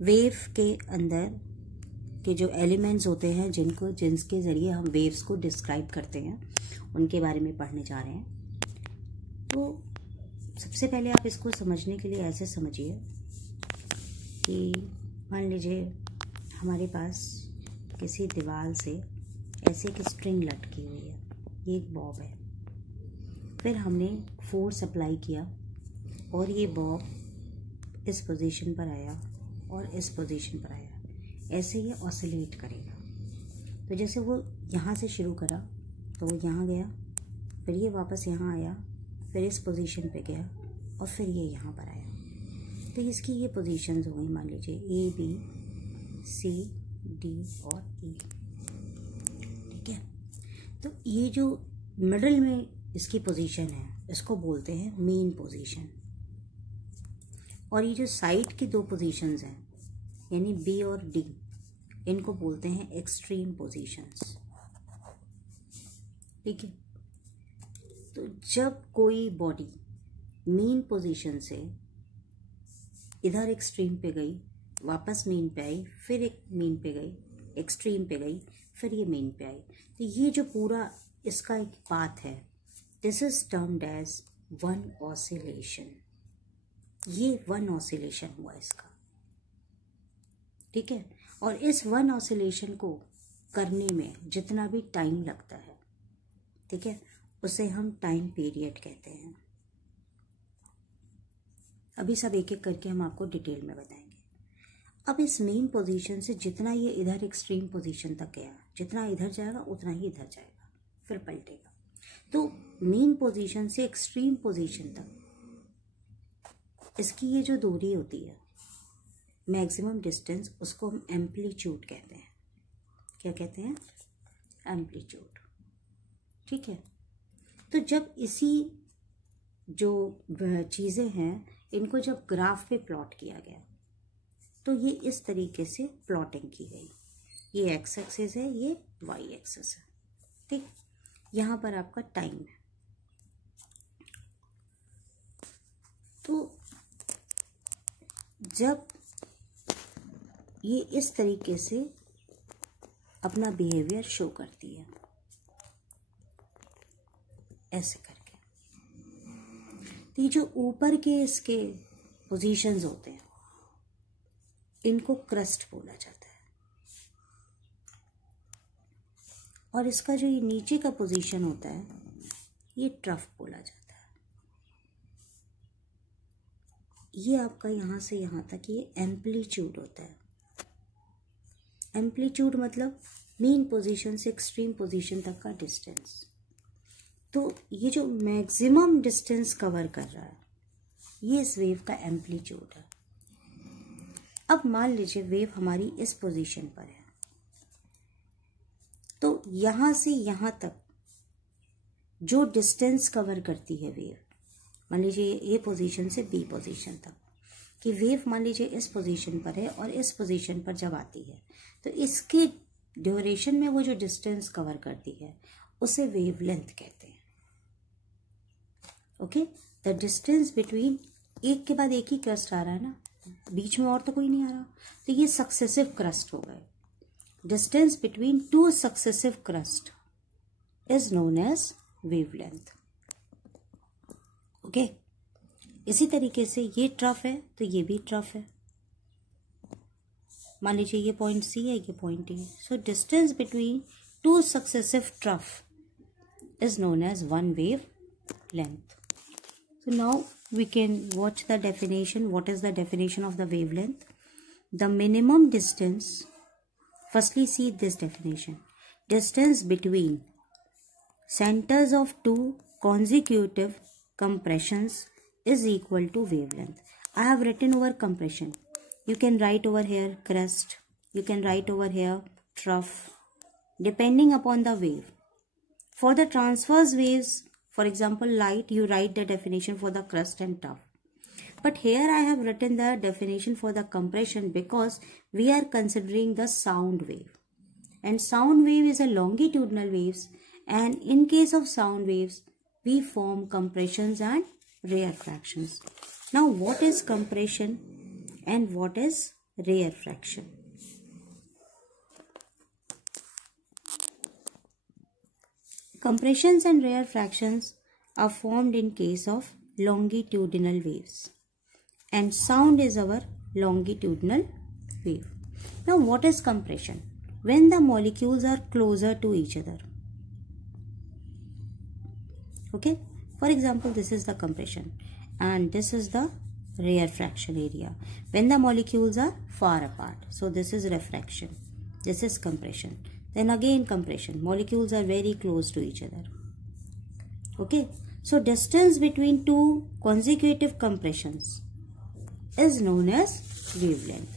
Wave के अंदर के जो एलिमेंट्स होते हैं जिनके ज़रिए हम वेव्स को डिस्क्राइब करते हैं, उनके बारे में पढ़ने जा रहे हैं। तो सबसे पहले आप इसको समझने के लिए ऐसे समझिए कि मान लीजिए हमारे पास किसी दीवार से ऐसे एक स्ट्रिंग लटकी हुई है, ये एक बॉब है। फिर हमने फोर्स अप्लाई किया और ये बॉब इस पोजीशन पर आया और इस पोजीशन पर आया, ऐसे ये ऑसिलेट करेगा। तो जैसे वो यहाँ से शुरू करा तो वो यहाँ गया, फिर ये वापस यहाँ आया, फिर इस पोजीशन पे गया और फिर ये यहाँ पर आया। तो इसकी ये पोजीशंस हो गई, मान लीजिए A B C D और E, ठीक है। तो ये जो मिडल में इसकी पोजीशन है इसको बोलते हैं मेन पोजीशन, और ये जो साइड की दो पोजीशंस हैं यानी B और D, इनको बोलते हैं एक्सट्रीम पोजीशंस, ठीक है। तो जब कोई बॉडी मेन पोजीशन से इधर एक्सट्रीम पे गई, वापस मेन पे आई, फिर एक मेन पे गई, एक्सट्रीम पे गई, फिर ये मेन पे आई, तो ये जो पूरा इसका एक पाथ है, this is termed as one oscillation. ये वन ऑसिलेशन हुआ इसका, ठीक है। और इस वन ऑसिलेशन को करने में जितना भी टाइम लगता है, ठीक है, उसे हम टाइम पीरियड कहते हैं। अभी सब एक एक करके हम आपको डिटेल में बताएंगे। अब इस मेन पोजीशन से जितना ये इधर एक्सट्रीम पोजीशन तक गया, जितना इधर जाएगा उतना ही इधर जाएगा, फिर पलटेगा। तो मेन पोजीशन से एक्सट्रीम पोजीशन तक इसकी ये जो दूरी होती है, मैक्सिमम डिस्टेंस, उसको हम एम्पलीट्यूड कहते हैं। क्या कहते हैं? एम्पलीट्यूड, ठीक है। तो जब इसी जो चीज़ें हैं इनको जब ग्राफ पे प्लॉट किया गया तो ये इस तरीके से प्लॉटिंग की गई। ये एक्स एक्सिस है, ये वाई एक्सिस है, ठीक। यहाँ पर आपका टाइम है। तो जब ये इस तरीके से अपना बिहेवियर शो करती है, ऐसे करके, तो ये जो ऊपर के इसके पोजीशंस होते हैं इनको क्रस्ट बोला जाता है, और इसका जो ये नीचे का पोजीशन होता है ये ट्रफ बोला जाता है। ये आपका यहाँ से यहाँ तक ये एम्पलीट्यूड होता है। एम्पलीट्यूड मतलब मेन पोजीशन से एक्सट्रीम पोजीशन तक का डिस्टेंस। तो ये जो मैक्सिमम डिस्टेंस कवर कर रहा है ये इस वेव का एम्पलीट्यूड है। अब मान लीजिए वेव हमारी इस पोजीशन पर है, तो यहाँ से यहाँ तक जो डिस्टेंस कवर करती है वेव, मान लीजिए ए पोजीशन से बी पोजीशन तक कि वेव मान लीजिए इस पोजीशन पर है और इस पोजीशन पर जब आती है तो इसके ड्यूरेशन में वो जो डिस्टेंस कवर करती है उसे वेवलेंथ कहते हैं। ओके, द डिस्टेंस बिटवीन, एक के बाद एक ही क्रस्ट आ रहा है ना, बीच में और तो कोई नहीं आ रहा, तो ये सक्सेसिव क्रस्ट हो गए। Distance between two successive crest is known as wavelength. Okay, इसी तरीके से ये ट्रफ है तो ये भी ट्रफ है। मान लीजिए ये पॉइंट सी है, ये पॉइंट ए है, so distance between two successive trough is known as one wavelength. So now we can watch the definition. What is the definition of the wavelength? The minimum distance, firstly see this definition, distance between centers of two consecutive compressions is equal to wavelength. I have written over compression. You can write over here crest, you can write over here trough, depending upon the wave. For the transverse waves, for example light, you write the definition for the crest and trough. But here I have written the definition for the compression because we are considering the sound wave. And sound wave is a longitudinal waves, and in case of sound waves, we form compressions and rarefactions. Now what is compression and what is rarefaction. Compressions and rarefactions are formed in case of longitudinal waves, and sound is our longitudinal wave. Now what is compression? When the molecules are closer to each other. Okay, for example, this is the compression and this is the rarefaction area when the molecules are far apart. So this is rarefaction, this is compression. Then again compression, molecules are very close to each other. Okay, so distance between two consecutive compressions is known as wavelength,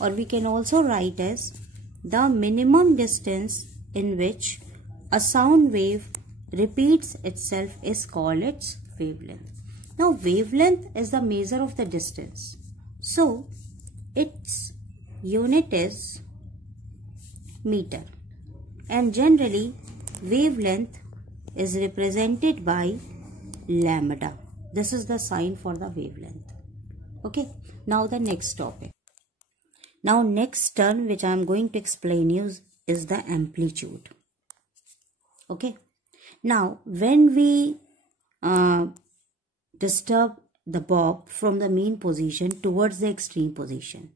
or we can also write as the minimum distance in which a sound wave repeats itself is called its wavelength. Now wavelength is the measure of the distance, so its unit is meter, and generally wavelength is represented by lambda. This is the sign for the wavelength. Okay, now the next topic. Now next term which I am going to explain you is the amplitude. Okay, now when we disturb the bob from the mean position towards the extreme position,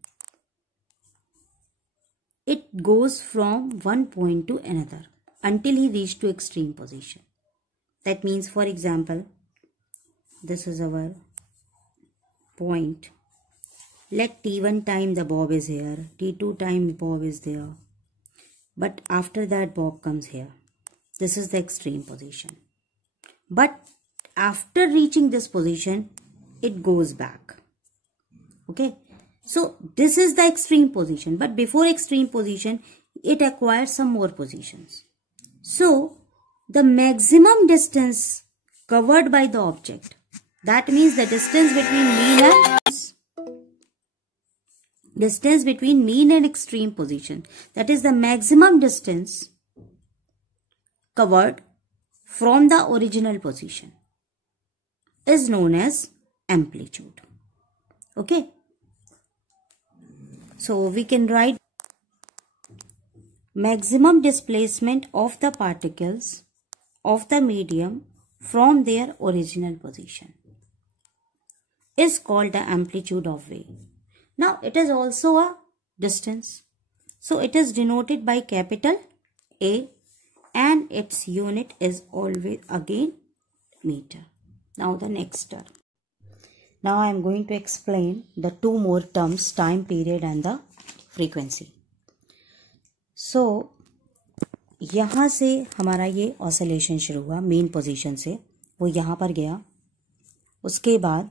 it goes from one point to another until he reaches to extreme position. That means, for example, this is our point. Let T1 time the bob is here, T2 time the bob is there, but after that bob comes here. This is the extreme position. But after reaching this position, it goes back. Okay, so this is the extreme position, but before extreme position, it acquires some more positions. So the maximum distance covered by the object, that means the distance between mean and extreme position, that is the maximum distance covered from the original position, is known as amplitude. Okay, so we can write maximum displacement of the particles of the medium from their original position is called the amplitude of wave. Now it is also a distance, so it is denoted by capital A and its unit is always again meter. Now the next term. Now I am going to explain the two more terms, time period and the frequency. So यहाँ से हमारा ये oscillation शुरू हुआ main position से, वो यहाँ पर गया, उसके बाद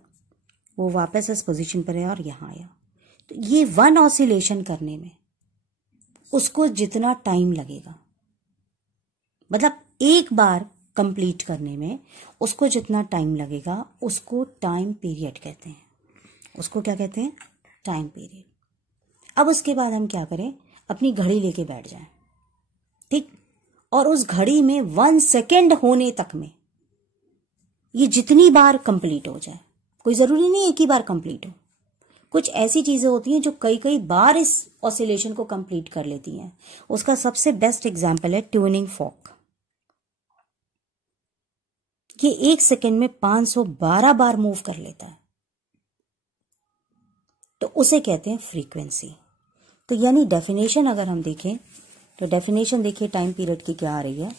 वो वापस इस पोजीशन पर आया और यहाँ आया. तो ये वन ऑसिलेशन करने में उसको जितना टाइम लगेगा, मतलब एक बार कंप्लीट करने में उसको जितना टाइम लगेगा, उसको टाइम पीरियड कहते हैं. उसको क्या कहते हैं? Time period. अब उसके बाद हम क्या करें, अपनी घड़ी लेके बैठ जाएं, ठीक, और उस घड़ी में 1 सेकेंड होने तक में ये जितनी बार कंप्लीट हो जाए, कोई जरूरी नहीं एक ही बार कंप्लीट हो. कुछ ऐसी चीजें होती हैं जो कई कई बार इस ऑसिलेशन को कंप्लीट कर लेती हैं. उसका सबसे बेस्ट एग्जांपल है ट्यूनिंग फॉर्क. ये 1 सेकेंड में 512 बार मूव कर लेता है, तो उसे कहते हैं फ्रीक्वेंसी. तो यानी डेफिनेशन अगर हम देखें तो डेफिनेशन देखिए टाइम पीरियड की क्या आ रही है.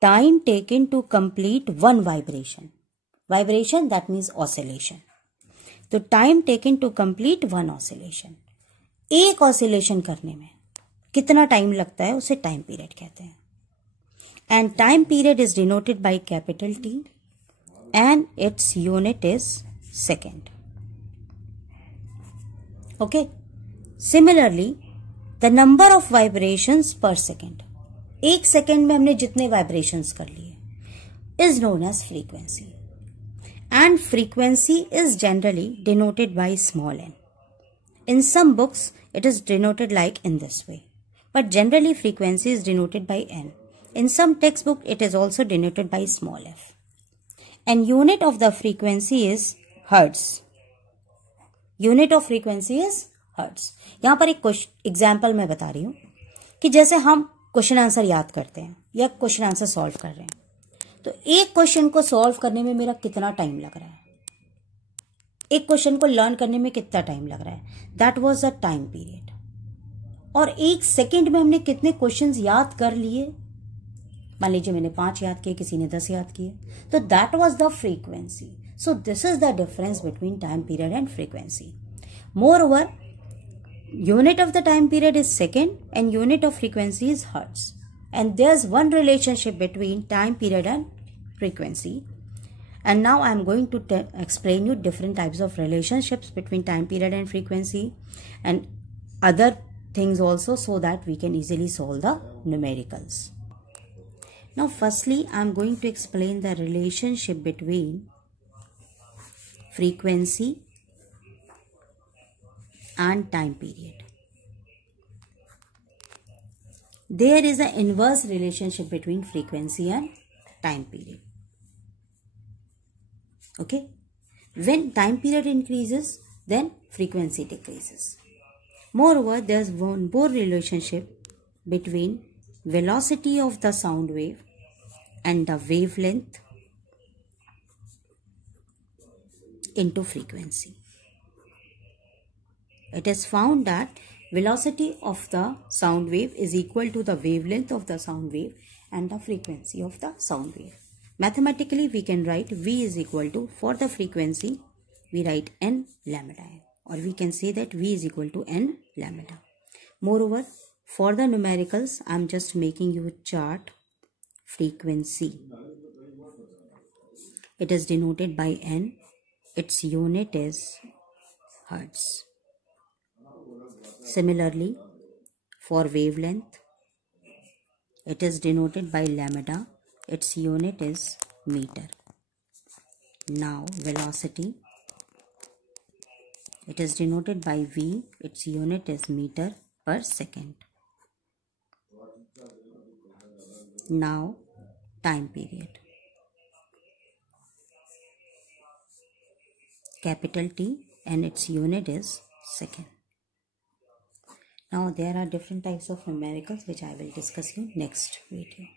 Time taken to complete one vibration. Vibration that means oscillation. तो time taken to complete one oscillation, एक ऑसिलेशन करने में कितना टाइम लगता है उसे टाइम पीरियड कहते हैं. And time period is denoted by capital T and its unit is second. Okay, similarly the number of vibrations per second, एक सेकेंड में हमने जितने वाइब्रेशंस कर लिए is known as frequency. And frequency is generally denoted by small n. In some books, it is denoted like in this way. But generally, frequency is denoted by n. In some textbook, it is also denoted by small f. And unit of the frequency is hertz. Unit of frequency is hertz. यहाँ पर एक example मैं बता रही हूँ कि जैसे हम क्वेश्चन आंसर याद करते हैं या क्वेश्चन आंसर सॉल्व कर रहे हैं, तो एक क्वेश्चन को सॉल्व करने में मेरा कितना टाइम लग रहा है, एक क्वेश्चन को लर्न करने में कितना टाइम लग रहा है, that was the time period. और एक सेकेंड में हमने कितने क्वेश्चंस याद कर लिए, मान लीजिए मैंने 5 याद किए, किसी ने 10 याद किए, तो that was the frequency. So this is the difference between time period and frequency. More over, unit of the time period is second and unit of frequency is hertz, and there's one relationship between time period and frequency. And now I am going to explain you different types of relationships between time period and frequency and other things also, so that we can easily solve the numericals. Now firstly I am going to explain the relationship between frequency and time period. There is an inverse relationship between frequency and time period. Okay, when time period increases, then frequency decreases. Moreover, there's one more relationship between velocity of the sound wave and the wavelength into frequency. It is found that velocity of the sound wave is equal to the wavelength of the sound wave and the frequency of the sound wave. Mathematically, we can write V is equal to, for the frequency, we write n lambda n, or we can say that V is equal to n lambda. Moreover, for the numericals, I am just making you a chart. Frequency, it is denoted by n. Its unit is hertz. Similarly, for wavelength, it is denoted by lambda. Its unit is meter. Now velocity, it is denoted by V. Its unit is meter per second. Now time period, capital T, and its unit is second. Now there are different types of numericals which I will discuss in next video.